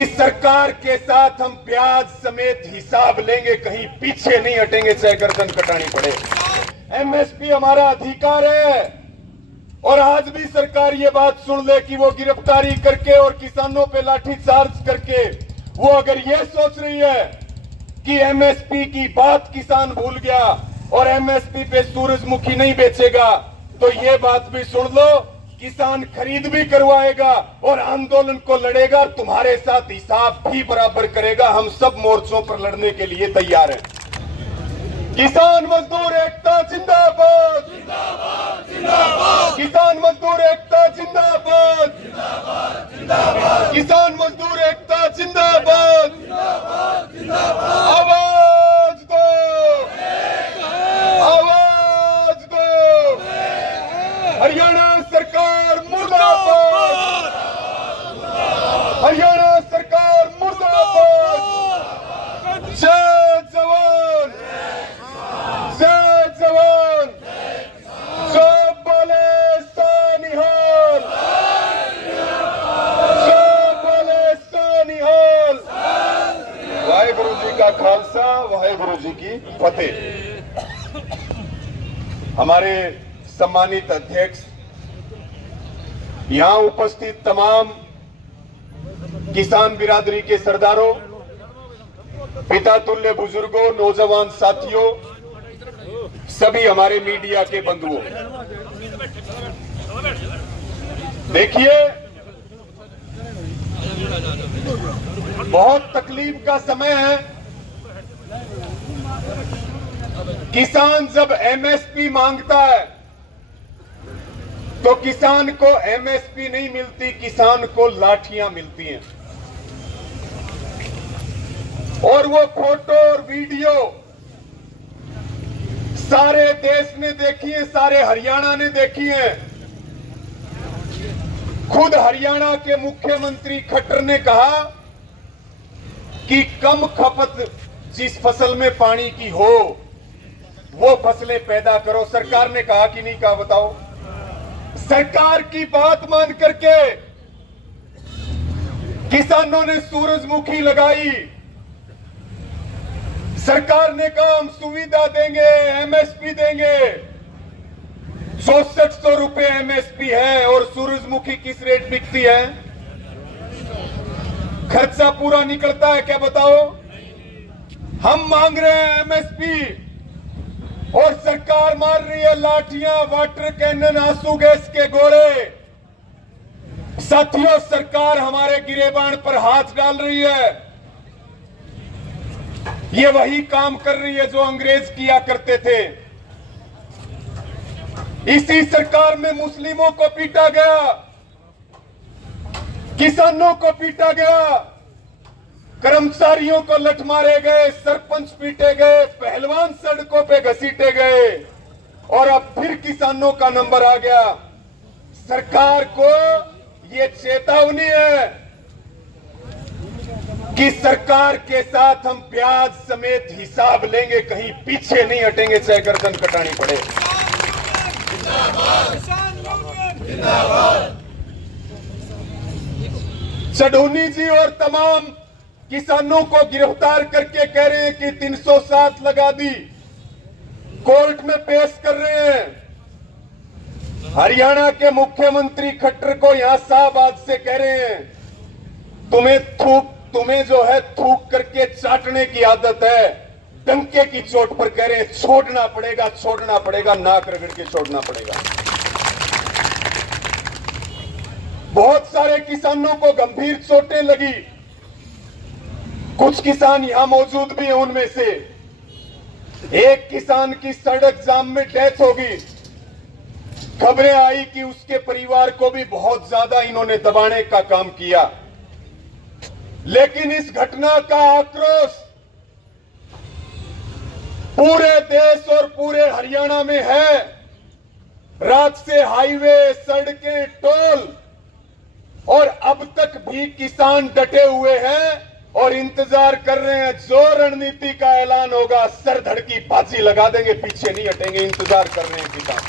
इस सरकार के साथ हम ब्याज समेत हिसाब लेंगे, कहीं पीछे नहीं हटेंगे, चाहे गर्दन कटानी पड़े। एमएसपी हमारा अधिकार है और आज भी सरकार ये बात सुन ले कि वो गिरफ्तारी करके और किसानों पे लाठीचार्ज करके वो अगर ये सोच रही है कि एमएसपी की बात किसान भूल गया और एमएसपी पे सूरजमुखी नहीं बेचेगा, तो ये बात भी सुन लो, किसान खरीद भी करवाएगा और आंदोलन को लड़ेगा, तुम्हारे साथ हिसाब भी बराबर करेगा। हम सब मोर्चों पर लड़ने के लिए तैयार हैं। किसान मजदूर एकता जिंदाबाद, जिंदाबाद, जिंदाबाद। किसान मजदूर एकता जिंदाबाद, जिंदाबाद, जिंदाबाद। किसान मजदूर एकता जिंदाबाद, जिंदाबाद, जिंदाबाद। आवाज दो, आवाज दो। हरियाणा सरकार मुर्दाबाद, हरियाणा सरकार मुर्दाबाद। जय जवान, जय जवान, जय बोले सोनिहाल, जय बोले सोनिहाल। वाहेगुरु जी का खालसा, वाहेगुरु जी की फतेह। हमारे सम्मानित अध्यक्ष, यहां उपस्थित तमाम किसान बिरादरी के सरदारों, पिता तुल्य बुजुर्गों, नौजवान साथियों, सभी हमारे मीडिया के बंधुओं, देखिए बहुत तकलीफ का समय है। किसान जब एमएसपी मांगता है तो किसान को एमएसपी नहीं मिलती, किसान को लाठियां मिलती हैं। और वो फोटो और वीडियो सारे देश ने देखी है, सारे हरियाणा ने देखी है। खुद हरियाणा के मुख्यमंत्री खट्टर ने कहा कि कम खपत जिस फसल में पानी की हो वो फसलें पैदा करो। सरकार ने कहा कि नहीं कहा, बताओ? सरकार की बात मान करके किसानों ने सूरजमुखी लगाई। सरकार ने कहा हम सुविधा देंगे, एमएसपी देंगे। 6400 रुपए एमएसपी है और सूरजमुखी किस रेट बिकती है? खर्चा पूरा निकलता है क्या, बताओ? हम मांग रहे हैं एमएसपी और सरकार मार रही है लाठियां, वाटर कैनन, आंसू गैस के गोले। साथियों, सरकार हमारे गिरेबान पर हाथ डाल रही है। ये वही काम कर रही है जो अंग्रेज किया करते थे। इसी सरकार में मुस्लिमों को पीटा गया, किसानों को पीटा गया, कर्मचारियों को लठ मारे गए, सरपंच पीटे गए, पहलवान सड़कों पे घसीटे गए और अब फिर किसानों का नंबर आ गया। सरकार को ये चेतावनी है कि सरकार के साथ हम ब्याज समेत हिसाब लेंगे, कहीं पीछे नहीं हटेंगे, चाहे गर्दन कटानी पड़े। चढ़ूनी जी और तमाम किसानों को गिरफ्तार करके कह रहे हैं कि 307 लगा दी, कोर्ट में पेश कर रहे हैं। हरियाणा के मुख्यमंत्री खट्टर को यहां शाहबाद से कह रहे हैं तुम्हें जो है थूक करके चाटने की आदत है, डंके की चोट पर कह रहे हैं छोड़ना पड़ेगा, छोड़ना पड़ेगा, नाक रगड़ के छोड़ना पड़ेगा। बहुत सारे किसानों को गंभीर चोटें लगी, कुछ किसान यहां मौजूद भी हैं। उनमें से एक किसान की सड़क जाम में डेथ हो गई। खबरें आई कि उसके परिवार को भी बहुत ज्यादा इन्होंने दबाने का काम किया। लेकिन इस घटना का आक्रोश पूरे देश और पूरे हरियाणा में है। रात से हाईवे, सड़कें, टोल, और अब तक भी किसान डटे हुए हैं और इंतजार कर रहे हैं। जो रणनीति का ऐलान होगा सरधड़ की बाजी लगा देंगे, पीछे नहीं हटेंगे, इंतजार कर रहे हैं किसान।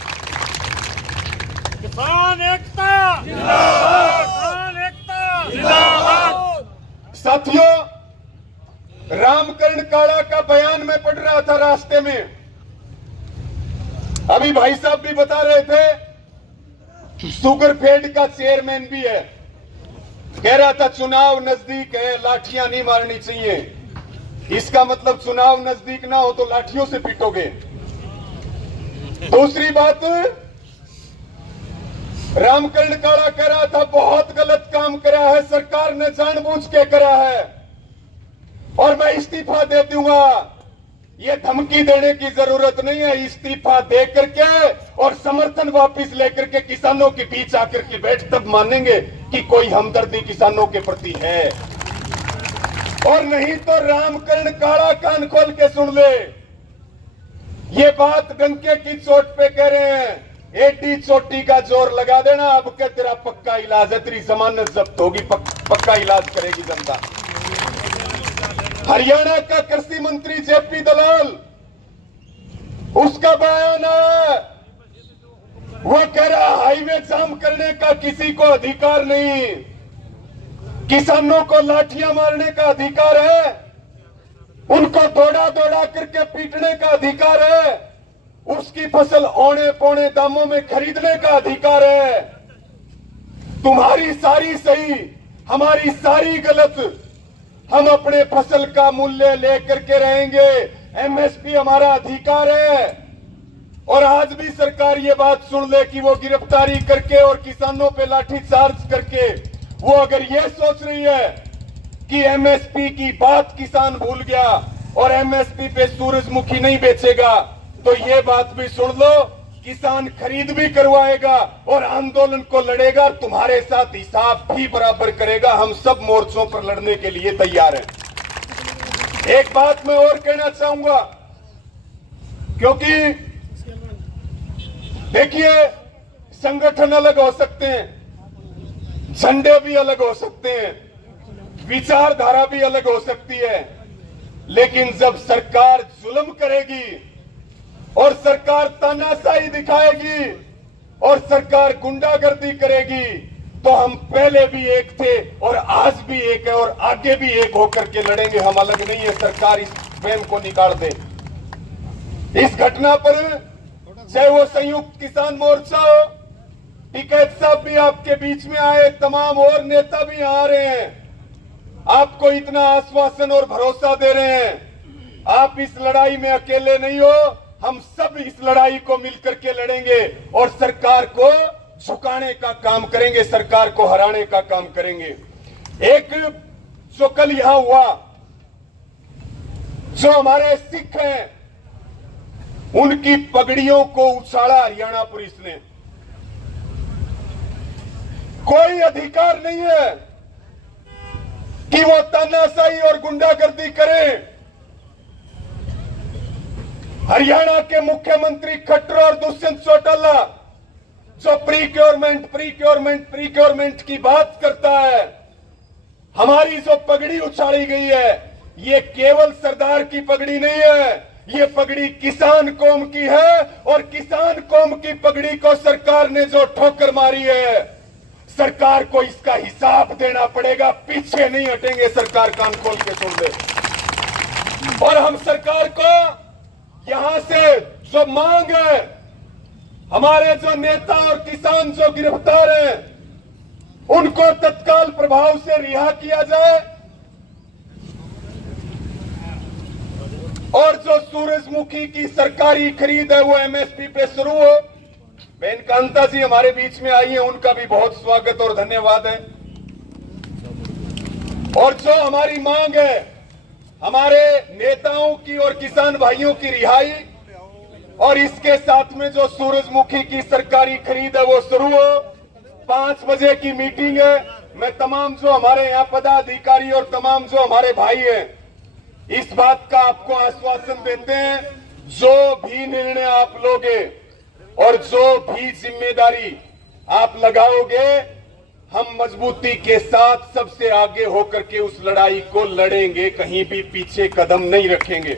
किसान एकता जिंदाबाद, किसान एकता जिंदाबाद। साथियों, रामकरण काड़ा का बयान मैं पढ़ रहा था रास्ते में, अभी भाई साहब भी बता रहे थे, शुगरफेड का चेयरमैन भी है, कह रहा था चुनाव नजदीक है, लाठियां नहीं मारनी चाहिए। इसका मतलब चुनाव नजदीक ना हो तो लाठियों से पीटोगे। दूसरी बात, रामकरण काड़ा कह रहा था बहुत गलत काम करा है, सरकार ने जानबूझ के करा है और मैं इस्तीफा दे दूंगा। ये धमकी देने की जरूरत नहीं है, इस्तीफा दे करके और समर्थन वापस लेकर के किसानों के बीच आकर के बैठ, तब मानेंगे कि कोई हमदर्दी किसानों के प्रति है। और नहीं तो रामकरण काड़ा कान खोल के सुन ले, ये बात डंके की चोट पे कह रहे हैं, एटी चोटी का जोर लगा देना, अब के तेरा पक्का इलाज है, तेरी जमानत जब्त होगी, पक्का इलाज करेगी जनता। हरियाणा का कृषि मंत्री जेपी दलाल, उसका बयान है, वो कह रहा हाईवे जाम करने का किसी को अधिकार नहीं, किसानों को लाठियां मारने का अधिकार है, उनको दौड़ा दौड़ा करके पीटने का अधिकार है, उसकी फसल औने पौने दामों में खरीदने का अधिकार है। तुम्हारी सारी सही, हमारी सारी गलत, हम अपने फसल का मूल्य लेकर के रहेंगे, एमएसपी हमारा अधिकार है। और आज भी सरकार ये बात सुन ले कि वो गिरफ्तारी करके और किसानों पे लाठीचार्ज करके वो अगर ये सोच रही है कि एमएसपी की बात किसान भूल गया और एमएसपी पे सूरजमुखी नहीं बेचेगा, तो ये बात भी सुन लो, किसान खरीद भी करवाएगा और आंदोलन को लड़ेगा, तुम्हारे साथ हिसाब भी बराबर करेगा। हम सब मोर्चों पर लड़ने के लिए तैयार हैं। एक बात मैं और कहना चाहूंगा, क्योंकि देखिए संगठन अलग हो सकते हैं, झंडे भी अलग हो सकते हैं, विचारधारा भी अलग हो सकती है, लेकिन जब सरकार जुल्म करेगी और सरकार तानाशाही दिखाएगी और सरकार गुंडागर्दी करेगी, तो हम पहले भी एक थे और आज भी एक है और आगे भी एक होकर के लड़ेंगे। हम अलग नहीं है, सरकार इस वहम को निकाल दे। इस घटना पर चाहे वो संयुक्त किसान मोर्चा हो, टिकैत साहब भी आपके बीच में आए, तमाम और नेता भी आ रहे हैं, आपको इतना आश्वासन और भरोसा दे रहे हैं, आप इस लड़ाई में अकेले नहीं हो, हम सब इस लड़ाई को मिलकर के लड़ेंगे और सरकार को झुकाने का काम करेंगे, सरकार को हराने का काम करेंगे। एक जो कल यहां हुआ, जो हमारे सिख हैं, उनकी पगड़ियों को उछाला हरियाणा पुलिस ने। कोई अधिकार नहीं है कि वो तानाशाही और गुंडागर्दी करें। हरियाणा के मुख्यमंत्री खट्टर और दुष्यंत चौटाला जो प्रीक्योरमेंट की बात करता है, हमारी जो पगड़ी उछाली गई है, ये केवल सरदार की पगड़ी नहीं है, ये पगड़ी किसान कौम की है और किसान कौम की पगड़ी को सरकार ने जो ठोकर मारी है, सरकार को इसका हिसाब देना पड़ेगा, पीछे नहीं हटेंगे। सरकार कान खोल के सुन ले। और हम सरकार को यहां से जो मांग है, हमारे जो नेता और किसान जो गिरफ्तार हैं, उनको तत्काल प्रभाव से रिहा किया जाए और जो सूरजमुखी की सरकारी खरीद है वो एमएसपी पे शुरू हो। बहन कांता जी हमारे बीच में आई है, उनका भी बहुत स्वागत और धन्यवाद है। और जो हमारी मांग है, हमारे नेताओं की और किसान भाइयों की रिहाई और इसके साथ में जो सूरजमुखी की सरकारी खरीद है वो शुरू हो। 5 बजे की मीटिंग है। मैं तमाम जो हमारे यहाँ पदाधिकारी और तमाम जो हमारे भाई हैं, इस बात का आपको आश्वासन देते हैं, जो भी निर्णय आप लोगे और जो भी जिम्मेदारी आप लगाओगे, हम मजबूती के साथ सबसे आगे होकर के उस लड़ाई को लड़ेंगे, कहीं भी पीछे कदम नहीं रखेंगे।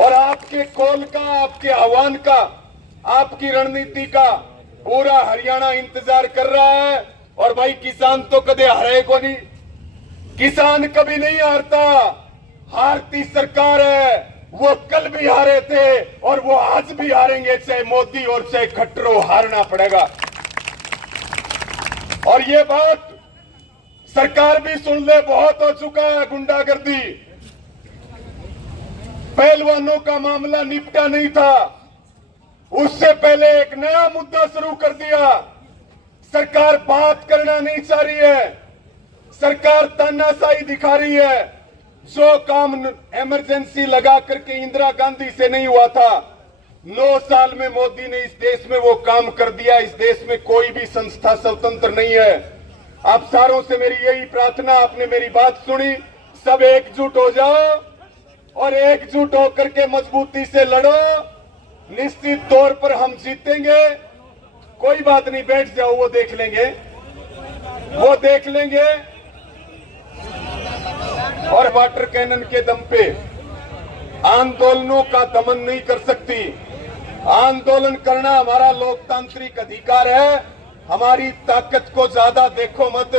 और आपके कॉल का, आपके आह्वान का, आपकी रणनीति का पूरा हरियाणा इंतजार कर रहा है। और भाई किसान तो कदे हरे को नहीं, किसान कभी नहीं हारता, हारती सरकार है। वो कल भी हारे थे और वो आज भी हारेंगे, चाहे मोदी और चाहे खट्टर, हारना पड़ेगा। और ये बात सरकार भी सुन ले, बहुत हो चुका है गुंडागर्दी। पहलवानों का मामला निपटा नहीं था, उससे पहले एक नया मुद्दा शुरू कर दिया। सरकार बात करना नहीं चाह रही है, सरकार तानाशाही दिखा रही है। जो काम इमरजेंसी लगा करके इंदिरा गांधी से नहीं हुआ था, 9 साल में मोदी ने इस देश में वो काम कर दिया। इस देश में कोई भी संस्था स्वतंत्र नहीं है। आप सारों से मेरी यही प्रार्थना, आपने मेरी बात सुनी, सब एकजुट हो जाओ और एकजुट होकर के मजबूती से लड़ो। निश्चित तौर पर हम जीतेंगे, कोई बात नहीं, बैठ जाओ, वो देख लेंगे, वो देख लेंगे। और वाटर कैनन के दम पे आंदोलनों का दमन नहीं कर सकती। आंदोलन करना हमारा लोकतांत्रिक अधिकार है। हमारी ताकत को ज्यादा देखो मत।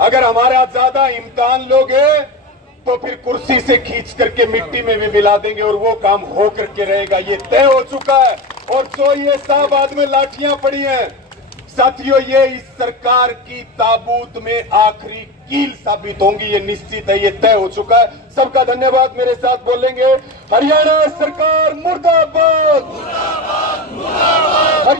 अगर हमारा ज्यादा इम्तिहान लोगे तो फिर कुर्सी से खींच करके मिट्टी में भी मिला देंगे और वो काम हो करके रहेगा, ये तय हो चुका है। और जो ये शाहबाद में लाठियां पड़ी हैं, साथियों, ये इस सरकार की ताबूत में आखिरी कील साबित होंगी, ये निश्चित है, ये तय हो चुका है। सबका धन्यवाद। मेरे साथ बोलेंगे हरियाणा सरकार मुर्दाबाद।